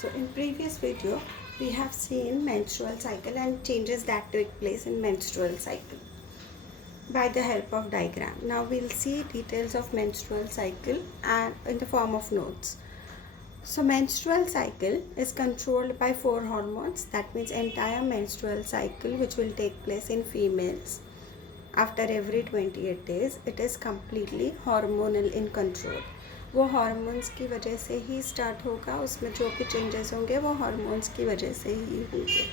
So in previous video we have seen menstrual cycle and changes that take place in menstrual cycle by the help of diagram. Now we'll see details of menstrual cycle and in the form of notes. So menstrual cycle is controlled by 4 hormones. That means entire menstrual cycle which will take place in females after every 28 days, it is completely hormonal in control. वो hormones की वजह से ही start होगा, उसमें जो भी changes होंगे वो हार्मोन्स की वजह से ही होंगे.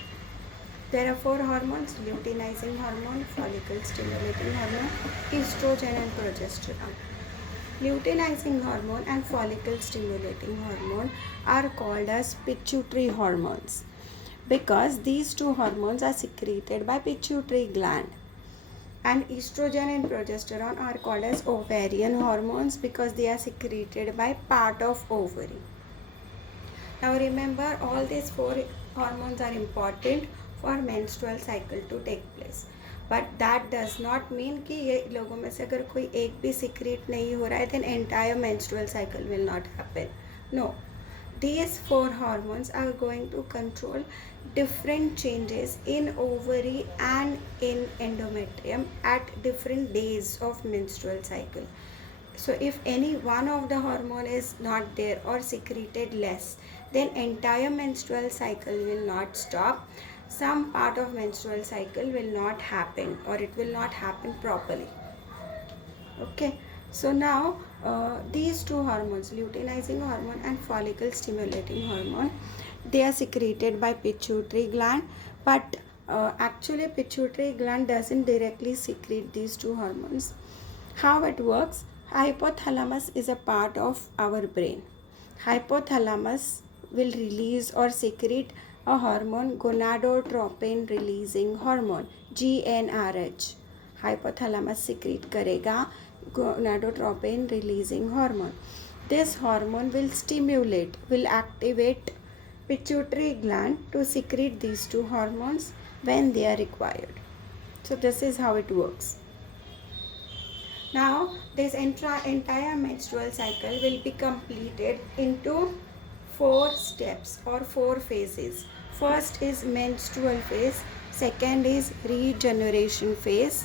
There are 4 hormones: luteinizing hormone, follicle stimulating hormone, estrogen and progesterone. Luteinizing hormone and follicle stimulating hormone are called as pituitary hormones because these two hormones are secreted by pituitary gland. And estrogen and progesterone are called as ovarian hormones because they are secreted by part of ovary. Now remember, all these 4 hormones are important for menstrual cycle to take place. But that does not mean कि ये लोगों में से अगर कोई एक भी secrete नहीं हो रहा है then entire menstrual cycle will not happen. No. These 4 hormones are going to control different changes in ovary and in endometrium at different days of menstrual cycle. So if any one of the hormone is not there or secreted less, then entire menstrual cycle will not stop. Some part of menstrual cycle will not happen or it will not happen properly. Okay. So now these two hormones, luteinizing hormone and follicle stimulating hormone, they are secreted by pituitary gland, but actually pituitary gland doesn't directly secrete these two hormones. How it works? Hypothalamus is a part of our brain. Hypothalamus will release or secrete a hormone, gonadotropin releasing hormone, GnRH. Hypothalamus secrete करेगा gonadotropin releasing hormone. This hormone will activate pituitary gland to secrete these two hormones when they are required. So this is how it works. Now this entire menstrual cycle will be completed into 4 steps or 4 phases. First is menstrual phase, second is regeneration phase,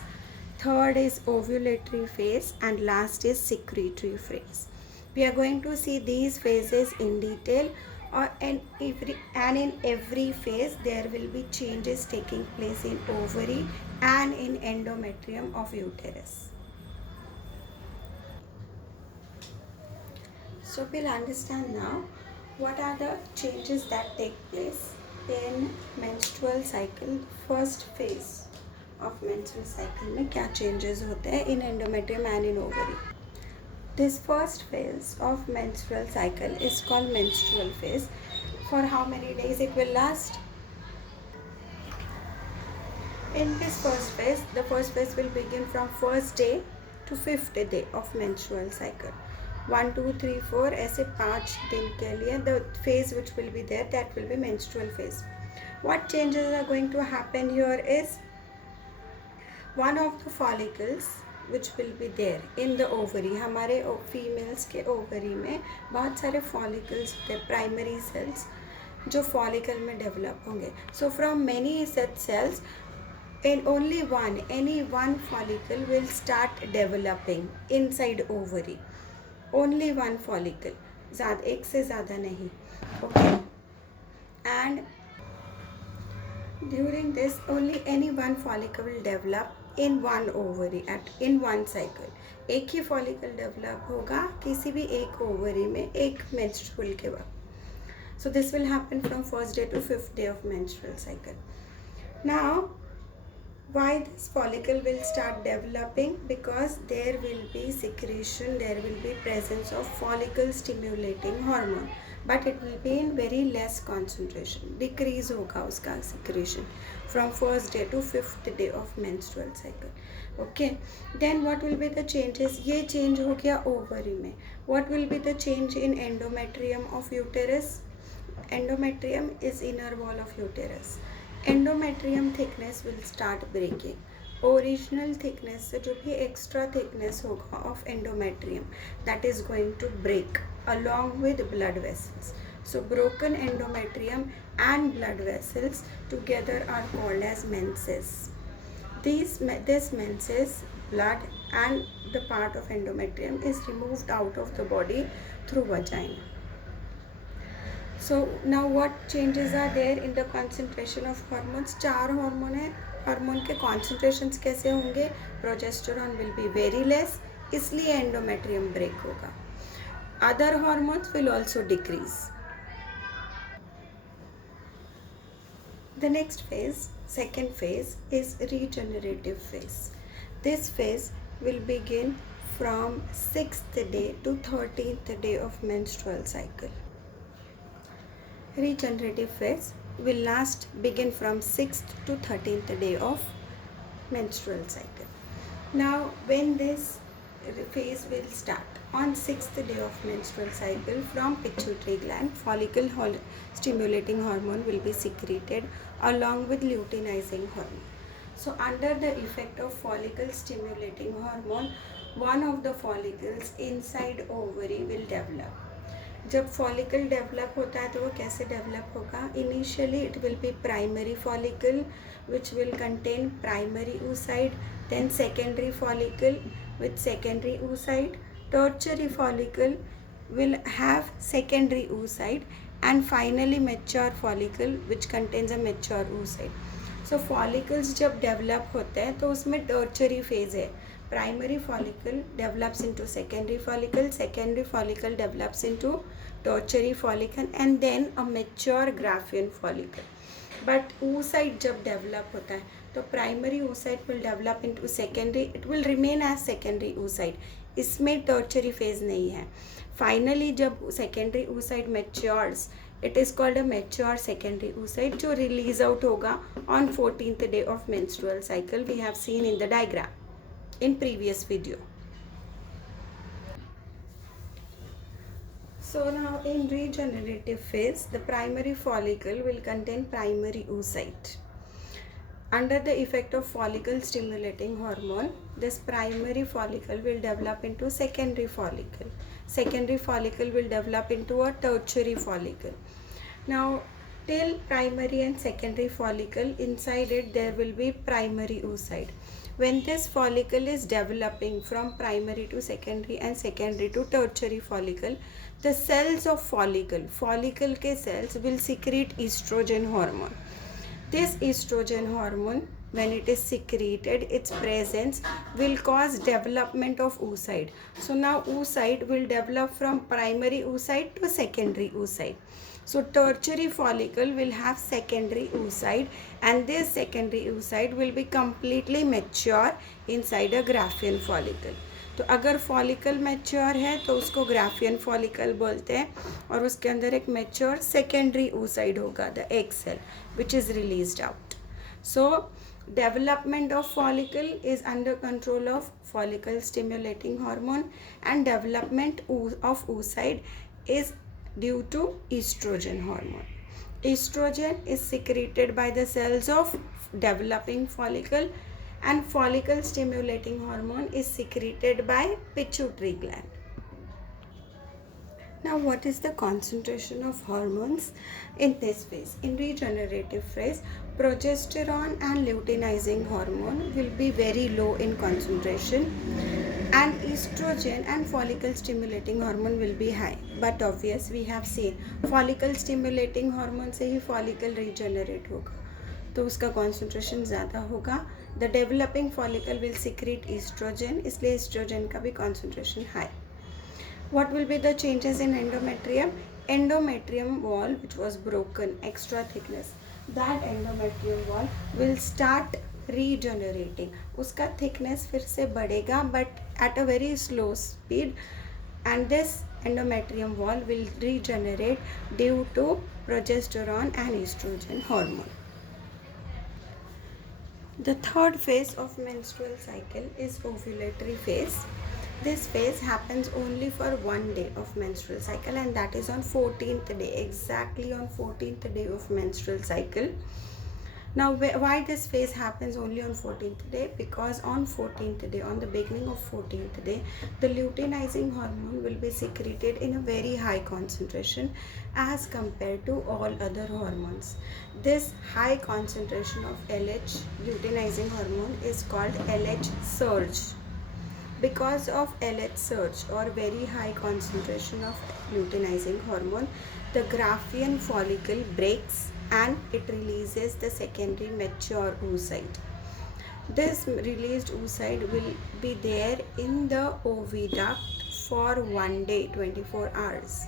third is ovulatory phase, and last is secretory phase. We are going to see these phases in detail, and in every phase there will be changes taking place in ovary and in endometrium of uterus. So we'll understand now what are the changes that take place in menstrual cycle. First phase of menstrual cycle में क्या changes होते हैं in endometrium and in ovary. This first phase of menstrual cycle is called menstrual phase. For how many days it will last? In this first phase, the first phase will begin from first day to 5th day of menstrual cycle. 1, 2, 3, 4 ऐसे 5 दिन के लिए the phase which will be there, that will be menstrual phase. What changes are going to happen here is one of the follicles which will be there in the ovary. हमारे females के ovary में बहुत सारे follicles होते हैं, primary cells जो follicle में develop होंगे. So from many such cells, in any one follicle will start developing inside ovary. Only one follicle, एक से ज़्यादा नहीं. Okay. And during this only any one follicle will develop in one ovary in one cycle. एक ही follicle develop होगा किसी भी एक ovary में एक menstrual के वक्त. So this will happen from first day to 5th day of menstrual cycle. Now why this follicle will start developing? Because there will be secretion, there will be presence of follicle stimulating hormone, but it will be in very less concentration. Decrease होगा उसका secretion from first day to 5th day of menstrual cycle. Okay, then what will be the changes? ये change हो गया ovary में. What will be the change in endometrium of uterus? Endometrium is inner wall of uterus. Endometrium thickness will start breaking. Original thickness से जो भी extra thickness होगा of endometrium, that is going to break along with blood vessels. So broken endometrium and blood vessels together are called as menses. This menses, blood and the part of endometrium is removed out of the body through vagina. So now what changes are there in the concentration of hormones? 4 hormone है. Hormone के concentrations कैसे होंगे? Progesterone will be very less, इसलिए endometrium break होगा. Other hormones will also decrease. The next phase, second phase, is regenerative phase. This phase will begin from 6th day to 13th day of menstrual cycle. Regenerative phase will begin from 6th to 13th day of menstrual cycle. Now when this phase will start, on 6th day of menstrual cycle, from pituitary gland, follicle stimulating hormone will be secreted along with luteinizing hormone. So under the effect of follicle stimulating hormone, one of the follicles inside ovary will develop. जब follicle develop होता है तो वो कैसे develop होगा? Initially it will be primary follicle which will contain primary oocyte, then secondary follicle with secondary oocyte, tertiary follicle will have secondary oocyte, and finally mature follicle which contains a mature oocyte. So follicles जब develop होते हैं तो उसमें tertiary phase है. Primary follicle develops into secondary follicle develops into tertiary follicle, and then a mature Graafian follicle. But oocyte जब develop होता है तो primary oocyte will develop into secondary, it will remain as secondary oocyte, इसमें tertiary phase नहीं है. Finally जब secondary oocyte matures, it is called a mature secondary oocyte जो release out होगा on 14th day of menstrual cycle. We have seen in the diagram in previous video. So now in regenerative phase, the primary follicle will contain primary oocyte. Under the effect of follicle stimulating hormone, this primary follicle will develop into secondary follicle. Secondary follicle will develop into a tertiary follicle. Now till primary and secondary follicle, inside it there will be primary oocyte. When this follicle is developing from primary to secondary and secondary to tertiary follicle, the cells of follicle के cells will secrete estrogen hormone. This estrogen hormone, when it is secreted, its presence will cause development of oocyte. So now oocyte will develop from primary oocyte to secondary oocyte. So tertiary follicle will have secondary oocyte, and this secondary oocyte will be completely mature inside a Graafian follicle. तो अगर follicle mature है तो उसको Graafian follicle बोलते हैं, और उसके अंदर एक मैच्योर सेकेंडरी oocyte होगा, the egg cell, which is released out. So development of follicle is under control of follicle stimulating hormone, and development of oocyte is due to estrogen hormone. Estrogen is secreted by the cells of developing follicle, and follicle stimulating hormone is secreted by pituitary gland. Now what is the concentration of hormones in this phase? In regenerative phase, progesterone and luteinizing hormone will be very low in concentration, and estrogen and follicle stimulating hormone will be high. But obvious, we have seen follicle stimulating hormone से ही follicle regenerate होगा, तो उसका concentration ज़्यादा होगा. The developing follicle will secrete estrogen, इसलिए estrogen का भी concentration high. What will be the changes in endometrium? Endometrium wall which was broken, extra thickness, that endometrium wall will start regenerating. उसका thickness फिर से बढ़ेगा, but at a very slow speed, and this endometrium wall will regenerate due to progesterone and estrogen hormone. The third phase of menstrual cycle is ovulatory phase. This phase happens only for 1 day of menstrual cycle, and that is on 14th day, exactly on 14th day of menstrual cycle. Now, why this phase happens only on 14th day? Because on 14th day, on the beginning of 14th day, the luteinizing hormone will be secreted in a very high concentration as compared to all other hormones. This high concentration of LH, luteinizing hormone, is called LH surge. Because of LH surge or very high concentration of luteinizing hormone, the Graafian follicle breaks and it releases the secondary mature oocyte. This released oocyte will be there in the oviduct for 1 day, 24 hours.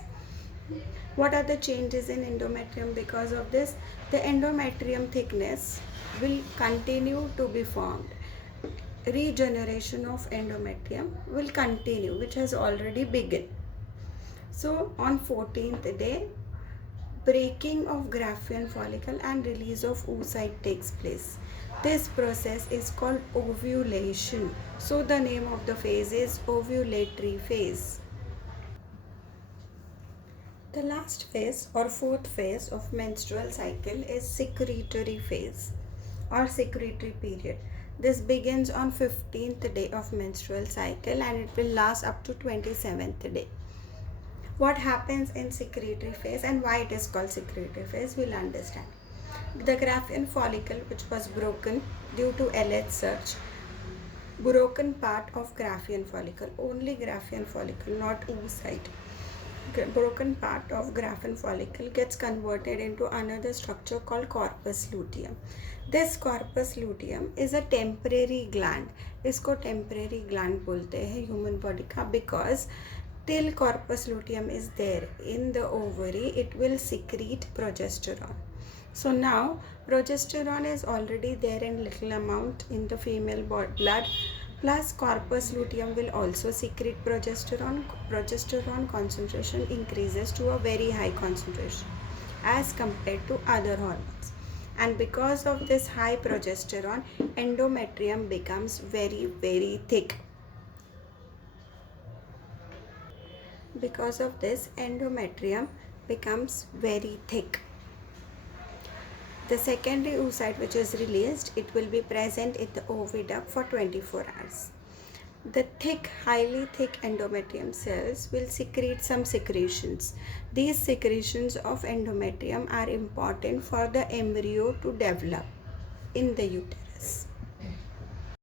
What are the changes in endometrium because of this? The endometrium thickness will continue to be formed. Regeneration of endometrium will continue, which has already begun. So on 14th day, breaking of Graafian follicle and release of oocyte takes place. This process is called ovulation. So the name of the phase is ovulatory phase. The last phase or fourth phase of menstrual cycle is secretory phase or secretory period. This begins on 15th day of menstrual cycle and it will last up to 27th day. What happens in secretory phase and why it is called secretory phase, we'll understand. The Graafian follicle, which was broken due to LH surge, broken part of Graafian follicle, only Graafian follicle, not oocyte. Broken part of Graafian follicle gets converted into another structure called corpus luteum. This corpus luteum is a temporary gland. इसको temporary gland बोलते हैं human body का, because till corpus luteum is there in the ovary, it will secrete progesterone. So now progesterone is already there in little amount in the female blood, plus corpus luteum will also secrete progesterone. Progesterone concentration increases to a very high concentration as compared to other hormones, and because of this high progesterone, endometrium becomes very thick. Because of this, endometrium becomes very thick. The secondary oocyte which is released, it will be present in the oviduct for 24 hours. The thick, highly thick endometrium cells will secrete some secretions. These secretions of endometrium are important for the embryo to develop in the uterus.